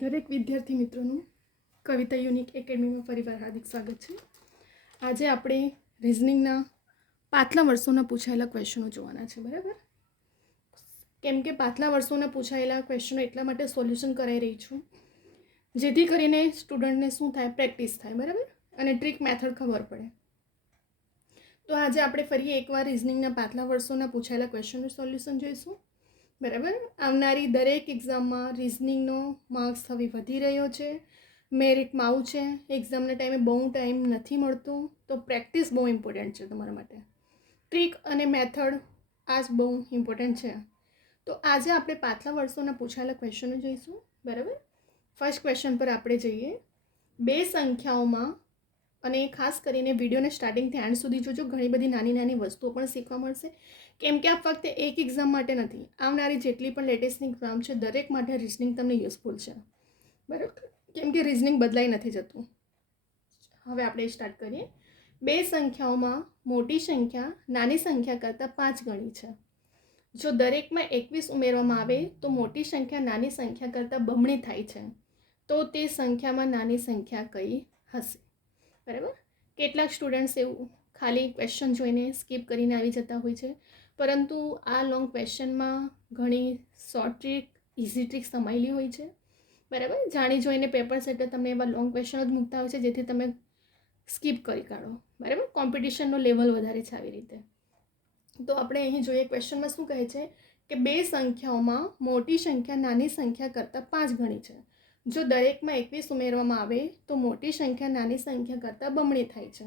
દરેક વિદ્યાર્થી મિત્રોનું કવિતા યુનિક એકેડમીમાં ફરીવાર હાર્દિક સ્વાગત છે. આજે આપણે રિઝનિંગના પાછલા વર્ષોના પૂછાયેલા ક્વેશ્ચનો જોવાના છે. બરાબર, કેમ કે પાછલા વર્ષોના પૂછાયેલા ક્વેશ્ચનો એટલા માટે સોલ્યુશન કરાવી રહી છું જેથી કરીને સ્ટુડન્ટને શું થાય, પ્રેક્ટિસ થાય. બરાબર, અને ટ્રીક મેથડ ખબર પડે. તો આજે આપણે ફરી એકવાર રિઝનિંગના પાછલા વર્ષોના પૂછાયેલા ક્વેશ્ચનનું સોલ્યુશન જોઈશું. બરાબર, આવનારી દરેક એક્ઝામમાં રિઝનિંગનો માર્ક્સ હવે વધી રહ્યો છે. મેરિટમાં આવું છે. એક્ઝામના ટાઈમે બહુ ટાઈમ નથી મળતો, તો પ્રેક્ટિસ બહુ ઇમ્પોર્ટન્ટ છે તમારા માટે. ટ્રીક અને મેથડ આ જ બહુ ઇમ્પોર્ટન્ટ છે. તો આજે આપણે પાછલા વર્ષોના પૂછાયેલા ક્વેશ્ચનો જોઈશું. બરાબર, ફર્સ્ટ ક્વેશ્ચન પર આપણે જઈએ. બે સંખ્યાઓમાં, અને ખાસ કરીને વિડીયોને સ્ટાર્ટિંગથી એન્ડ સુધી જોજો, ઘણી બધી નાની નાની વસ્તુઓ પણ શીખવા મળશે. કેમ કે આ ફક્ત એક એક્ઝામ માટે નથી, આવનારી જેટલી પણ લેટેસ્ટની એક્ઝામ છે દરેક માટે રિઝનિંગ તમને યુઝફુલ છે. બરાબર, કેમ કે રિઝનિંગ બદલાઈ નથી જતું. હવે આપણે સ્ટાર્ટ કરીએ. બે સંખ્યાઓમાં મોટી સંખ્યા નાની સંખ્યા કરતાં 5 ગણી છે. જો દરેકમાં 21 ઉમેરવામાં આવે તો મોટી સંખ્યા નાની સંખ્યા કરતાં બમણી થાય છે. તો તે સંખ્યામાં નાની સંખ્યા કઈ હશે? બરાબર, કેટલાક સ્ટુડન્ટ્સ એવું ખાલી ક્વેશ્ચન જોઈને સ્કીપ કરીને આવી જતા હોય છે, પરંતુ આ લોંગ ક્વેશ્ચનમાં ઘણી શોર્ટ ટ્રીક, ઇઝી ટ્રીક સમાયેલી હોય છે. બરાબર, જાણી જોઈને પેપર સેટર તમને એવા લોંગ ક્વેશ્ચન જ મૂકતા હોય છે જેથી તમે સ્કીપ કરી કાઢો. બરાબર, કોમ્પિટિશનનો લેવલ વધારે છે આવી રીતે. તો આપણે અહીં જોઈએ ક્વેશ્ચનમાં શું કહે છે કે બે સંખ્યાઓમાં મોટી સંખ્યા નાની સંખ્યા કરતાં 5 ગણી છે. જો દરેકમાં 21 ઉમેરવામાં આવે તો મોટી સંખ્યા નાની સંખ્યા કરતાં બમણી થાય છે.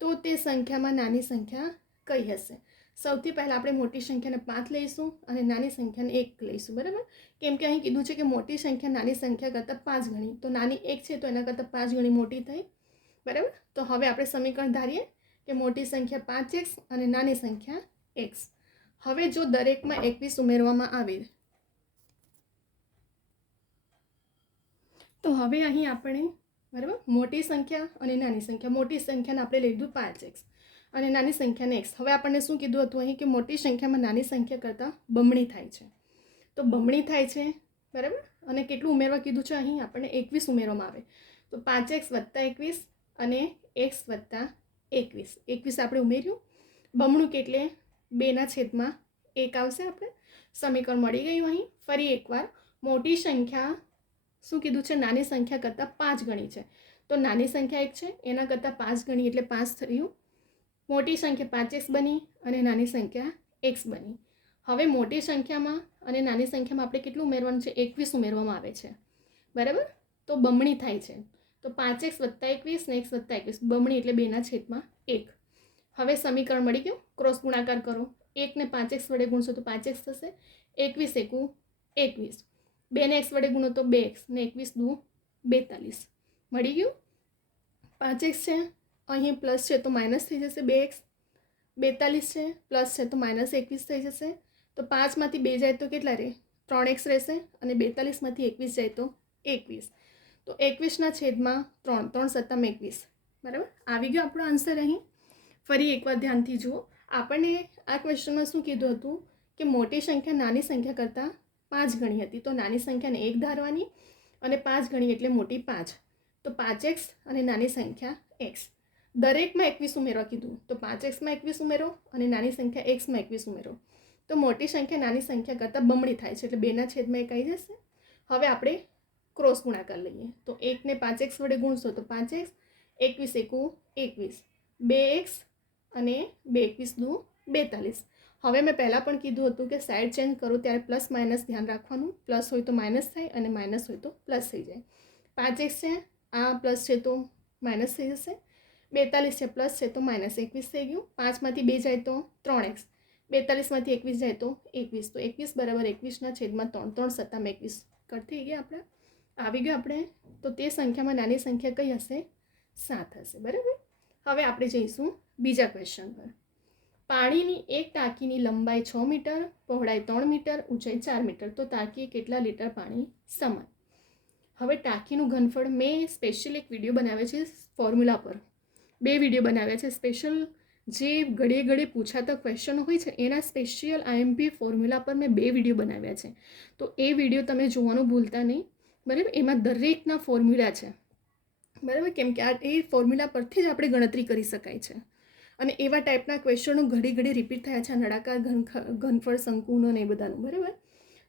તો તે સંખ્યામાં નાની સંખ્યા કઈ હશે? સૌથી પહેલાં આપણે મોટી સંખ્યાને 5 લઈશું અને નાની સંખ્યાને 1 લઈશું. બરાબર, કેમ કે અહીં કીધું છે કે મોટી સંખ્યા નાની સંખ્યા કરતાં 5 ગણી, તો નાની 1 છે તો એના કરતાં 5 ગણી મોટી થઈ. બરાબર, તો હવે આપણે સમીકરણ ધારીએ કે મોટી સંખ્યા 5x અને નાની સંખ્યા x. હવે જો દરેકમાં 21 ઉમેરવામાં આવે તો હવે અહીં આપણે, બરાબર, મોટી સંખ્યા અને નાની સંખ્યા, મોટી સંખ્યાને આપણે લઈ લીધું 5x અને નાની સંખ્યાને x. હવે આપણને શું કીધું હતું અહીં કે મોટી સંખ્યામાં નાની સંખ્યા કરતાં બમણી થાય છે. તો બમણી થાય છે. બરાબર, અને કેટલું ઉમેરવા કીધું છે? અહીં આપણને 21 ઉમેરવામાં આવે તો 5x + 21 અને x + 21. 21 આપણે ઉમેર્યું, બમણું કેટલે 2/1 આવશે. આપણે સમીકરણ મળી ગયું. અહીં ફરી એકવાર મોટી સંખ્યા શું કીધું છે? નાની સંખ્યા કરતાં 5 ગણી છે. તો નાની સંખ્યા 1 છે, એના કરતાં 5 ગણી એટલે 5 થયું. મોટી સંખ્યા 5x બની અને નાની સંખ્યા x બની. હવે મોટી સંખ્યામાં અને નાની સંખ્યામાં આપણે કેટલું ઉમેરવાનું છે? 21 ઉમેરવામાં આવે છે. બરાબર, તો બમણી થાય છે. તો 5x + 21 ને x + 21, બમણી એટલે 2/1. હવે સમીકરણ મળી ગયું. ક્રોસ ગુણાકાર કરો. 1 ને 5x વડે ગુણશો તો 5x થશે. 21 * 1 = 21. 2 ને x વડે ગુણો તો 2x ને 21 * 2 = 42. મળી ગયું. 5x છે, અહીં પ્લસ છે તો માઇનસ થઈ જશે 2x. 42 છે, પ્લસ છે તો -21 થઈ જશે. તો 5માંથી 2 જાય તો કેટલા રહે? 3x રહેશે. અને 42માંથી 21 જાય તો 21. તો 21/3, 3 × 7 = 21. બરાબર, આવી ગયો આપણો આન્સર. અહીં ફરી એકવાર ધ્યાનથી જુઓ. આપણને આ ક્વેશ્ચનમાં શું કીધું હતું કે મોટી સંખ્યા નાની સંખ્યા કરતાં 5 ગણી હતી. તો નાની સંખ્યાને 1 ધારવાની અને 5 ગણી એટલે મોટી 5. તો 5x અને નાની સંખ્યા x. દરેકમાં 21 ઉમેરવા કીધું, તો 5xમાં 21 ઉમેરો અને નાની સંખ્યા xમાં 21 ઉમેરો. તો મોટી સંખ્યા નાની સંખ્યા કરતાં બમણી થાય છે, એટલે 2/1 આવી જશે. હવે આપણે ક્રોસ ગુણાકાર લઈએ. તો 1 ને 5x વડે ગુણશો તો 5x, 21 * 1 = 21, 2x અને 2 = 21 = 42. હવે મેં પહેલાં પણ કીધું હતું કે સાઈડ ચેન્જ કરો ત્યારે પ્લસ માઇનસ ધ્યાન રાખવાનું. પ્લસ હોય તો માઇનસ થાય અને માઇનસ હોય તો પ્લસ થઈ જાય. 5x છે, આ પ્લસ છે તો માઇનસ થઈ જશે. 42 છે, પ્લસ છે તો -21 થઈ ગયું. 5માંથી 2 જાય તો 3x, 42માંથી 21 જાય તો 21. તો 21 = 21/3, 3 × 7 = 21 કટ થઈ ગયા. આપણે આવી ગયો. આપણે તો તે સંખ્યામાં નાની સંખ્યા કઈ હશે? 7 હશે. બરાબર, હવે આપણે જઈશું બીજા ક્વેશ્ચન પર. પાણીની એક ટાંકીની લંબાઈ 6 મીટર, પહોળાઈ 3 મીટર, ઊંચાઈ 4 મીટર. તો ટાંકીએ કેટલા લીટર પાણી સમાય? હવે ટાંકીનું ઘનફળ મેં સ્પેશિયલ એક વિડીયો બનાવ્યો છે ફોર્મ્યુલા પર. 2 વિડીયો બનાવ્યા છે સ્પેશિયલ. જે ઘડે પૂછાતા ક્વેશ્ચન હોય છે એના સ્પેશિયલ IMP ફોર્મ્યુલા પર મેં 2 વિડીયો બનાવ્યા છે. તો એ વિડીયો તમે જોવાનું ભૂલતા નહીં. બરાબર. એમાં દરેકના ફોર્મ્યુલા છે, બરાબર, કેમ કે આ એ ફોર્મ્યુલા પરથી જ આપણે ગણતરી કરી શકાય છે. અને એવા ટાઈપના ક્વેશ્ચનો ઘડી ઘડી રિપીટ થયા છે, નળાકાર ઘનફળ શંકુનો ને એ બધાનું, બરાબર.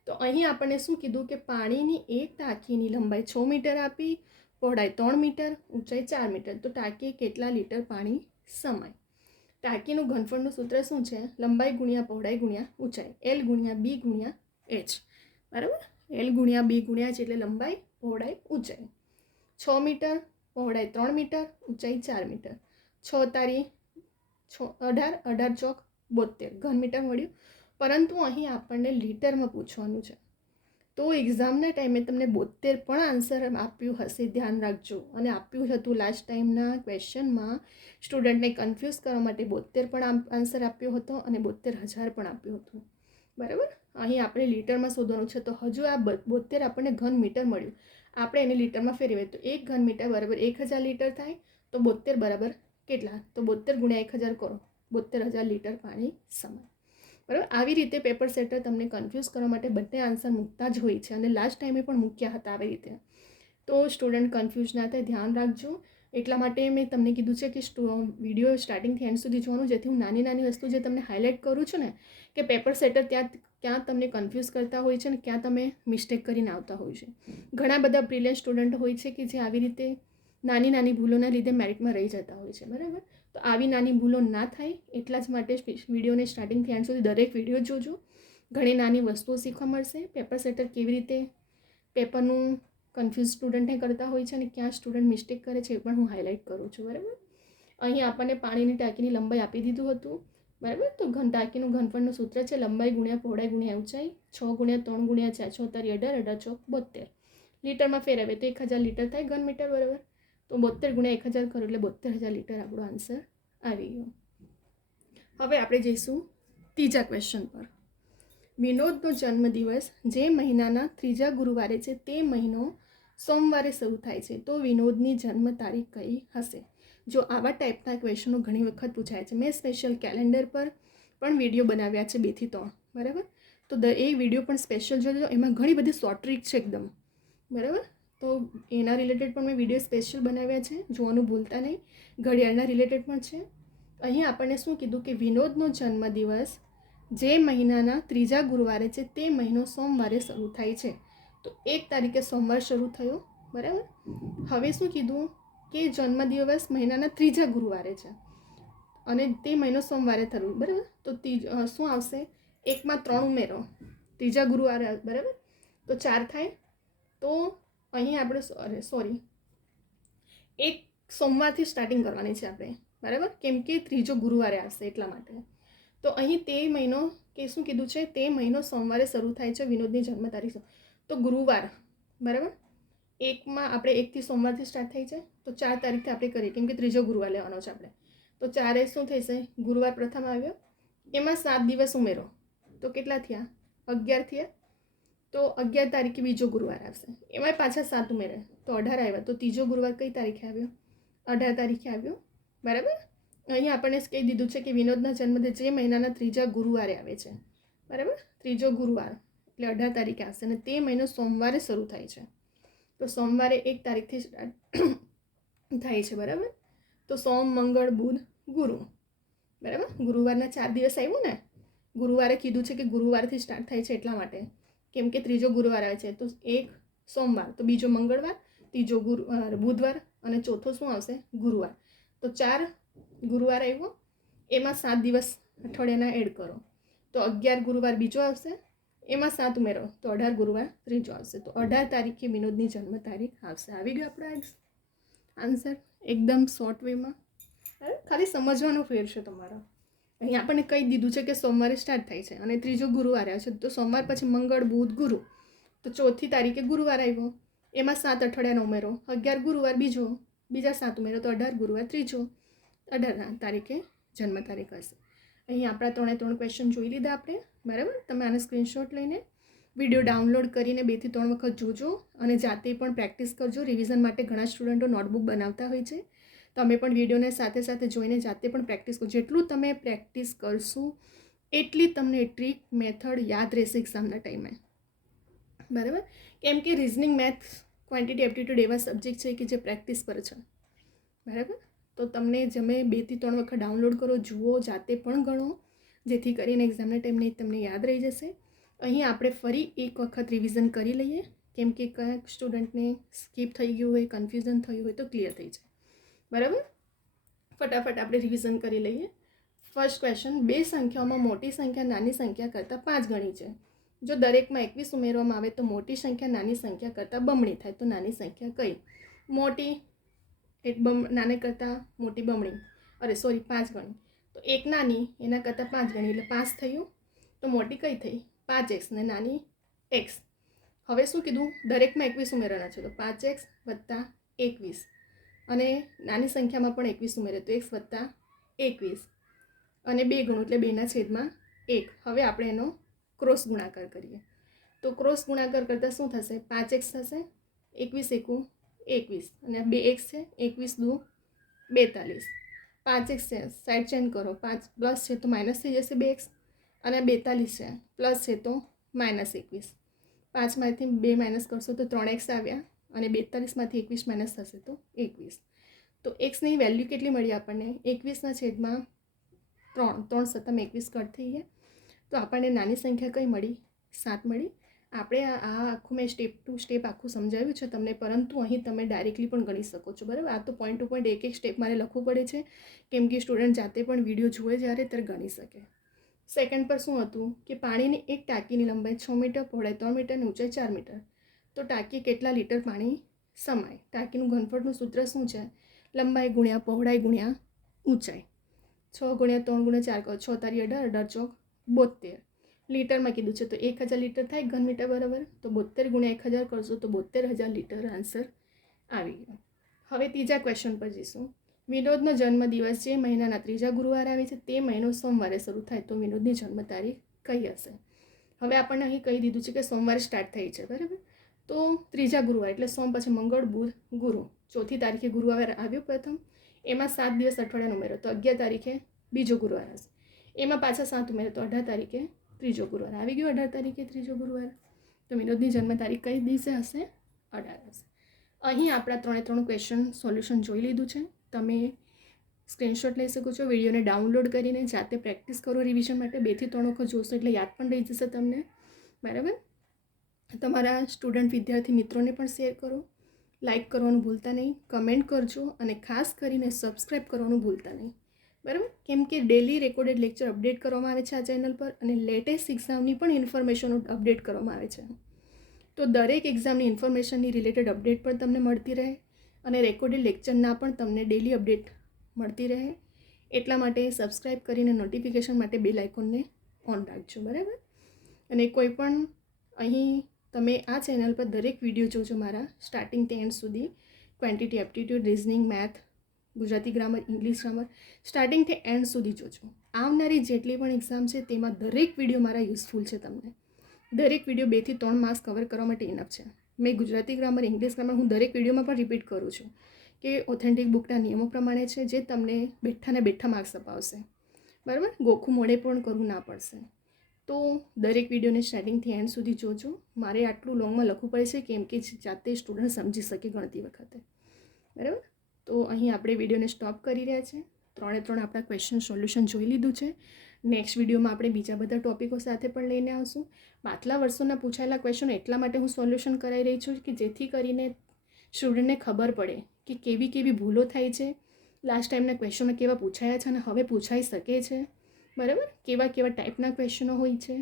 તો અહીં આપણને શું કીધું કે પાણીની એક ટાંકીની લંબાઈ 6 મીટર આપી, પહોળાઈ 3 મીટર, ઊંચાઈ 4 મીટર. તો ટાંકી કેટલા લીટર પાણી સમાય? ટાંકીનું ઘનફળનું સૂત્ર શું છે? લંબાઈ ગુણ્યા પહોળાઈ ગુણ્યા ઊંચાઈ, એલ ગુણ્યા બી ગુણ્યા એચ, બરાબર. એલ ગુણ્યા બી ગુણ્યા એચ એટલે લંબાઈ, પહોળાઈ, ઊંચાઈ. 6 મીટર, પહોળાઈ 3 મીટર, ઊંચાઈ 4 મીટર. 6 તારી 18, 18 ચોક 72 ઘન મીટર મળ્યું. પરંતુ અહીં આપણને લીટરમાં પૂછવાનું છે, તો એક્ઝામના ટાઈમે તમને 72 પણ આન્સર આપ્યું હશે, ધ્યાન રાખજો. અને આપ્યું હતું લાસ્ટ ટાઈમના ક્વેશ્ચનમાં સ્ટુડન્ટને કન્ફ્યુઝ કરવા માટે 72 પણ આન્સર આપ્યો હતો અને 72,000 પણ આપ્યું હતું, બરાબર. અહીં આપણે લીટરમાં શોધવાનું છે. તો હજુ આ 72 આપણને ઘન મીટર મળ્યું, આપણે એને લીટરમાં ફેરવીએ તો 1 ઘન મીટર બરાબર 1000 લીટર થાય. તો 72 બરાબર કેટલા? તો 72 ગુણ્યા 1000 કરો, 72,000 લીટર પાણી સમાય, બરાબર. આવી રીતે પેપર સેટર તમને કન્ફ્યુઝ કરવા માટે બંને આન્સર મૂકતા જ હોય છે, અને લાસ્ટ ટાઈમે પણ મૂક્યા હતા આવી રીતે. તો સ્ટુડન્ટ કન્ફ્યુઝ ના થાય, ધ્યાન રાખજો. એટલા માટે મેં તમને કીધું છે કે વિડીયો સ્ટાર્ટિંગથી એન્ડ સુધી જોવાનું, જેથી હું નાની નાની વસ્તુ જે તમને હાઇલાઇટ કરું છું ને, કે પેપર સેટર ક્યાં તમને કન્ફ્યુઝ કરતા હોય છે ને ક્યાં તમે મિસ્ટેક કરીને આવતા હોય છે. ઘણા બધા બ્રિલિયન્ટ સ્ટુડન્ટ હોય છે કે જે આવી રીતે નાની નાની ભૂલોના લીધે મેરિટમાં રહી જતા હોય છે, બરાબર. તો આવી નાની ભૂલો ના થાય એટલા જ માટે વિડીયોને સ્ટાર્ટિંગથી એન્ડ સુધી દરેક વિડીયો જોજો. ઘણી નાની વસ્તુઓ શીખવા મળશે. પેપર સેટર કેવી રીતે પેપરનું કન્ફ્યુઝ સ્ટુડન્ટને કરતા હોય છે અને ક્યાં સ્ટુડન્ટ મિસ્ટેક કરે છે એ પણ હું હાઇલાઇટ કરું છું, બરાબર. અહીં આપણને પાણીની ટાંકીની લંબાઈ આપી દીધું હતું, બરાબર. તો ટાંકીનું ઘનફળનું સૂત્ર છે લંબાઈ ગુણ્યા પહોળાઈ ગુણ્યા ઊંચાઈ, 6 ગુણ્યા 3 ગુણ્યા 4, 6 તારી 18, 18 ચોક 72. લીટરમાં ફેરવે તો 1000 લીટર થાય ઘન મીટર, બરાબર. તો 72 ગુણ્યા 1000 કરો એટલે 72,000 લીટર આપણો આન્સર આવી ગયો. હવે આપણે જઈશું ત્રીજા ક્વેશ્ચન પર. વિનોદનો જન્મદિવસ જે મહિનાના ત્રીજા ગુરુવારે છે તે મહિનો સોમવારે શરૂ થાય છે, તો વિનોદની જન્મ તારીખ કઈ હશે? જો આવા ટાઈપના ક્વેશ્ચનો ઘણી વખત પૂછાય છે. મેં સ્પેશિયલ કેલેન્ડર પર પણ વિડીયો બનાવ્યા છે 2 થી 3, બરાબર. તો એ વિડીયો પણ સ્પેશિયલ જોજો, એમાં ઘણી બધી શોર્ટ ટ્રીક છે એકદમ, બરાબર. તો એના રિલેટેડ પણ મેં વિડીયો સ્પેશિયલ બનાવ્યા છે, જોવાનું ભૂલતા નહીં. ઘડિયાળના રિલેટેડ પણ છે. અહીં આપણને શું કીધું કે વિનોદનો જન્મદિવસ જે મહિનાના ત્રીજા ગુરુવારે છે તે મહિનો સોમવારે શરૂ થાય છે. તો 1 તારીખે સોમવાર શરૂ થયો, બરાબર. હવે શું કીધું કે જન્મદિવસ મહિનાના ત્રીજા ગુરુવારે છે અને તે મહિનો સોમવારે થયું, બરાબર. તો શું આવશે? 1માં 3 ઉમેરો, ત્રીજા ગુરુવારે, બરાબર. તો 4 થાય. તો અહીં આપણે એક સોમવારથી સ્ટાર્ટિંગ કરવાની છે આપણે, બરાબર, કેમ કે ત્રીજો ગુરુવારે આવશે એટલા માટે. તો અહીં તે મહિનો કે શું કીધું છે? તે મહિનો સોમવારે શરૂ થાય છે વિનોદની જન્મ તારીખ. તો ગુરુવાર, બરાબર. 1માં આપણે 1થી સોમવારથી સ્ટાર્ટ થઈ છે, તો 4 તારીખથી આપણે કરીએ કેમ કે ત્રીજો ગુરુવાર લેવાનો છે આપણે. તો 4 શું થશે? ગુરુવાર પ્રથમ આવ્યો, એમાં 7 દિવસ ઉમેરો તો કેટલા થયા? 11 થયા. તો 11 તારીખે બીજો ગુરુવાર આવશે, એમાં પાછા 7 ઉમેરે તો 18 આવ્યા. તો ત્રીજો ગુરુવાર કઈ તારીખે આવ્યો? 18 તારીખે આવ્યો, બરાબર. અહીં આપણને કહી દીધું છે કે વિનોદના જન્મદિવસ જે મહિનાના ત્રીજા ગુરુવારે આવે છે, બરાબર. ત્રીજો ગુરુવાર એટલે 18 તારીખે આવશે અને તે મહિનો સોમવારે શરૂ થાય છે. તો સોમવારે 1 તારીખથી સ્ટાર્ટ થાય છે, બરાબર. તો સોમ, મંગળ, બુધ, ગુરુ, બરાબર. ગુરુવારના 4 દિવસ આવ્યું ને, ગુરુવારે કીધું છે કે ગુરુવારથી સ્ટાર્ટ થાય છે એટલા માટે, કેમ કે ત્રીજો ગુરુવાર આવે છે. તો 1 સોમવાર, તો બીજો મંગળવાર, ત્રીજો બુધવાર અને ચોથો શું આવશે? ગુરુવાર. તો 4 ગુરુવાર આવ્યો, એમાં 7 દિવસ અઠવાડિયાના એડ કરો તો 11 ગુરુવાર બીજો આવશે, એમાં 7 ઉમેરો તો 18 ગુરુવાર ત્રીજો આવશે. તો 18 તારીખે વિનોદની જન્મ તારીખ આવશે. આવી ગયો આપણો આન્સર એકદમ શોર્ટ વેમાં, ખાલી સમજવાનો ફેર છે તમારો. અહીં આપણને કહી દીધું છે કે સોમવારે સ્ટાર્ટ થાય છે અને ત્રીજો ગુરુવાર આવે છે. તો સોમવાર પછી મંગળ, બુધ, ગુરુ, તો 4થી તારીખે ગુરુવાર આવ્યો, એમાં 7 અઠવાડિયાનો ઉમેરો, 11 ગુરુવાર બીજા 7 ઉમેરો તો 18 ગુરુવાર ત્રીજો, 18 તારીખે જન્મ તારીખ હશે. અહીં આપણા 3 ક્વેશ્ચન જોઈ લીધા આપણે, બરાબર. તમે આને સ્ક્રીનશોટ લઈને વિડીયો ડાઉનલોડ કરીને 2 થી 3 વખત જોજો અને જાતે પણ પ્રેક્ટિસ કરજો. રિવિઝન માટે ઘણા સ્ટુડન્ટો નોટબુક બનાવતા હોય છે, તમે પણ વિડીયોને સાથે સાથે જોઈને જાતે પણ પ્રેક્ટિસ કરજો. જેટલું તમે પ્રેક્ટિસ કરશો એટલી તમને ટ્રીક મેથડ યાદ રહેશે એક્ઝામના ટાઈમે, બરાબર. કેમ કે રિઝનિંગ મેથ્સ ક્વોન્ટિટી એપ્ટિટ્યૂડ એવા સબ્જેક્ટ છે કે જે પ્રેક્ટિસ પર છે, બરાબર. તો તમને તમે 2 થી 3 વખત ડાઉનલોડ કરો, જુઓ, જાતે પણ ગણો, જેથી કરીને એક્ઝામના ટાઈમને તમને યાદ રહી જશે. અહીં આપણે ફરી એક વખત રિવિઝન કરી લઈએ, કેમ કે કયાક સ્ટુડન્ટને સ્કીપ થઈ ગયું હોય, કન્ફ્યુઝન થયું હોય તો ક્લિયર થઈ જાય, બરાબર. ફટાફટ આપણે રિવિઝન કરી લઈએ. ફર્સ્ટ ક્વેશ્ચન, 2 સંખ્યાઓમાં મોટી સંખ્યા નાની સંખ્યા કરતાં 5 ગણી છે. જો દરેકમાં 21 ઉમેરવામાં આવે તો મોટી સંખ્યા નાની સંખ્યા કરતાં બમણી થાય. તો નાની સંખ્યા કઈ? મોટી નાને કરતાં મોટી બમણી, 5 ગણી. તો એક નાની એના કરતાં 5 ગણી એટલે 5 થયું. તો મોટી કઈ થઈ? 5x ને નાની x. હવે શું કીધું? દરેકમાં 21 ઉમેરવાના છે, તો 5x + 21, અને નાની સંખ્યામાં પણ 21 ઉમેરે તો x + 21, અને 2 ગણું એટલે 2/1. હવે આપણે એનો ક્રોસ ગુણાકાર કરીએ. તો ક્રોસ ગુણાકાર કરતાં શું થશે? 5x થશે, 21 × 21, અને 2x છે, 21 × 2 = 42. 5x છે, સાઈડ ચેન્જ કરો, 5 પ્લસ છે તો માઇનસ થઈ જશે 2x, અને 42 છે, પ્લસ છે તો -21. 5માંથી 2 માઇનસ કરશો તો 3x આવ્યા, અને 42માંથી 21 માઇનસ થશે તો 21. તો એક્સની વેલ્યુ કેટલી મળી આપણને? 21/3. 3 × 7 = 21 કટ થઈ ગયા. તો આપણને નાની સંખ્યા કઈ મળી? 7 મળી. આપણે આ આખું મેં સ્ટેપ ટુ સ્ટેપ આખું સમજાવ્યું છે તમને, પરંતુ અહીં તમે ડાયરેક્ટલી પણ ગણી શકો છો, બરાબર. આ તો પોઈન્ટ ટુ પોઈન્ટ એક સ્ટેપ મારે લખવું પડે છે, કેમ કે સ્ટુડન્ટ જાતે પણ વિડીયો જુએ જ્યારે ત્યારે ગણી શકે. સેકન્ડ પર શું હતું કે પાણીની એક ટાંકીની લંબાઈ 6 મીટર, પહોળાઈ 3 મીટર અને ઊંચાઈ 4 મીટર. તો ટાંકી કેટલા લીટર પાણી સમાય? ટાંકીનું ઘનફળનું સૂત્ર શું છે? લંબાઈ ગુણ્યા પહોળાઈ ગુણ્યા ઊંચાઈ. 6 × 3 × 4 કરો, 6 × 18, 18 × 72 લીટરમાં કીધું છે, તો 1000 લીટર થાય ઘન મીટર, બરાબર. તો 72 × 1000 કરશો તો 72000 લીટર આન્સર આવી ગયો. હવે ત્રીજા ક્વેશ્ચન પર જઈશું. વિનોદનો જન્મદિવસ જે મહિનાના 3જા ગુરુવારે આવે છે તે મહિનો સોમવારે શરૂ થાય, તો વિનોદની જન્મ તારીખ કઈ હશે? હવે આપણને અહીં કહી દીધું છે કે સોમવારે સ્ટાર્ટ થઈ છે, બરાબર. તો 3જા ગુરુવાર એટલે સોમ, પછી મંગળ, બુધ, ગુરુ. 4થી તારીખે ગુરુવાર આવ્યો પ્રથમ, એમાં 7 દિવસ અઠવાડિયાનો ઉમેરો તો 11 તારીખે બીજો ગુરુવાર હશે. એમાં પાછા 7 ઉમેરો તો 18 તારીખે ત્રીજો ગુરુવાર આવી ગયો. 18 તારીખે ત્રીજો ગુરુવાર. તો વિનોદની જન્મ તારીખ કઈ દિવસે હશે? 18 હશે. અહીં આપણા 3 ક્વેશ્ચન સોલ્યુશન જોઈ લીધું છે. તમે સ્ક્રીનશોટ લઈ શકો છો, વિડીયોને ડાઉનલોડ કરીને જાતે પ્રેક્ટિસ કરો રિવિઝન માટે. 2 થી 3 વખત જોશો એટલે યાદ પણ રહી જશે તમને, બરાબર. તમારા સ્ટુડન્ટ વિદ્યાર્થી મિત્રોને પણ શેર કરો, લાઇક કરવાનું ભૂલતા નહીં, કમેન્ટ કરજો, અને ખાસ કરીને સબસ્ક્રાઈબ કરવાનું ભૂલતા નહીં, બરાબર. કેમ કે ડેલી રેકોર્ડેડ લેક્ચર અપડેટ કરવામાં આવે છે આ ચેનલ પર, અને લેટેસ્ટ એક્ઝામની પણ ઇન્ફોર્મેશનો અપડેટ કરવામાં આવે છે. તો દરેક એક્ઝામની ઇન્ફોર્મેશનની રિલેટેડ અપડેટ પણ તમને મળતી રહે, અને રેકોર્ડેડ લેક્ચરના પણ તમને ડેલી અપડેટ મળતી રહે. એટલા માટે સબસ્ક્રાઈબ કરીને નોટિફિકેશન માટે બેલ આઇકોનને ઓન રાખજો, બરાબર. અને કોઈ પણ અહીં તમે આ ચેનલ પર દરેક વિડીયો જોજો મારા સ્ટાર્ટિંગથી એન્ડ સુધી. Quantity aptitude, reasoning, math, Gujarati grammar, English grammar, સ્ટાર્ટિંગથી એન્ડ સુધી જોજો. આવનારી જેટલી પણ એક્ઝામ છે તેમાં દરેક વિડીયો મારા યુઝફુલ છે તમને. દરેક વિડીયો 2 થી 3 માર્ક્સ કવર કરવા માટે ઇનફ છે. મેં ગુજરાતી ગ્રામર, ઇંગ્લિશ ગ્રામર હું દરેક વિડીયોમાં પણ રિપીટ કરું છું કે ઓથેન્ટિક બુકના નિયમો પ્રમાણે છે, જે તમને બેઠા માર્ક્સ અપાવશે, બરાબર. ગોખું મોડે પણ કરવું ના પડશે. તો દરેક વિડીયોને સ્ટાર્ટિંગથી એન્ડ સુધી જોજો. મારે આટલું લોંગમાં લખવું પડે છે કેમ કે જાતે સ્ટુડન્ટ સમજી શકે ગણતી વખતે, બરાબર. તો અહીં આપણે વિડીયોને સ્ટોપ કરી રહ્યા છે. 3 આપણા ક્વેશ્ચન સોલ્યુશન જોઈ લીધું છે. નેક્સ્ટ વિડીયોમાં આપણે બીજા બધા ટોપિકો સાથે પણ લઈને આવશું. પાછલા વર્ષોના પૂછાયેલા ક્વેશ્ચનો એટલા માટે હું સોલ્યુશન કરાવી રહી છું કે જેથી કરીને સ્ટુડન્ટને ખબર પડે કે કેવી ભૂલો થાય છે, લાસ્ટ ટાઈમના ક્વેશ્ચનો કેવા પૂછાયા છે અને હવે પૂછાઈ શકે છે, બરાબર. કેવા ટાઈપના ક્વેશ્ચનો હોય છે,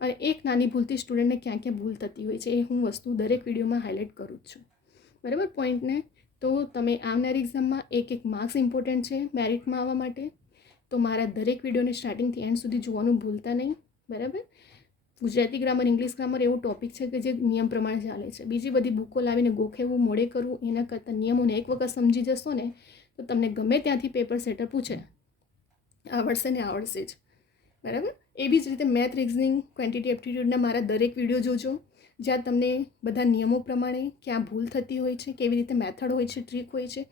અને એક નાની ભૂલથી સ્ટુડન્ટને ક્યાં ભૂલ થતી હોય છે, એ હું વસ્તુ દરેક વિડીયોમાં હાઇલાઇટ કરું જ છું, બરાબર. પોઈન્ટને તો તમે આવનારી એક્ઝામમાં એક માર્ક્સ ઇમ્પોર્ટન્ટ છે મેરિટમાં આવવા માટે. તો મારા દરેક વિડીયોને સ્ટાર્ટિંગથી એન્ડ સુધી જોવાનું ભૂલતા નહીં, બરાબર. ગુજરાતી ગ્રામર, ઇંગ્લિશ ગ્રામર એવું ટોપિક છે કે જે નિયમ પ્રમાણે ચાલે છે. બીજી બધી બુકો લાવીને ગોખેવું, મોડે કરવું, એના કરતાં નિયમોને એક વખત સમજી જશો ને તો તમને ગમે ત્યાંથી પેપર સેટર પૂછે આવડશે ને આવડશે જ, બરાબર. એવી જ રીતે મેથ, રિઝનિંગ, ક્વોન્ટિટી એપ્ટિટ્યૂડના મારા દરેક વિડીયો જોજો, જ્યાં તમને બધા નિયમો પ્રમાણે ક્યાં ભૂલ થતી હોય છે, કેવી રીતે મેથડ હોય છે, ટ્રીક હોય છે,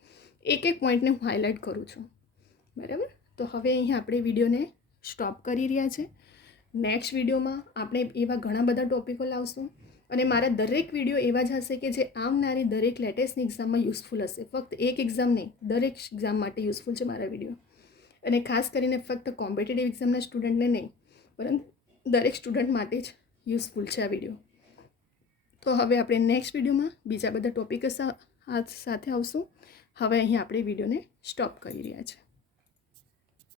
એક પોઈન્ટને હું હાઇલાઇટ કરું છું, બરાબર. તો હવે અહીં આપણે વિડીયોને સ્ટોપ કરી રહ્યા છે. નેક્સ્ટ વિડીયોમાં આપણે એવા ઘણા બધા ટોપિકો લાવશું અને મારા દરેક વિડીયો એવા જ હશે કે જે આવનારી દરેક લેટેસ્ટની એક્ઝામમાં યુઝફુલ હશે. ફક્ત એક એક્ઝામ નહીં, દરેક એક્ઝામ માટે યુઝફુલ છે મારા વિડીયો. અને ખાસ કરીને ફક્ત કોમ્પિટિટિવ એક્ઝામના સ્ટુડન્ટને નહીં, પરંતુ દરેક સ્ટુડન્ટ માટે જ યુઝફુલ છે આ વિડીયો. તો હવે આપણે નેક્સ્ટ વિડીયોમાં બીજા બધા ટોપિક સાથે આવશું. હવે અહીં આપણે વિડીયોને સ્ટોપ કરી રહ્યા છીએ.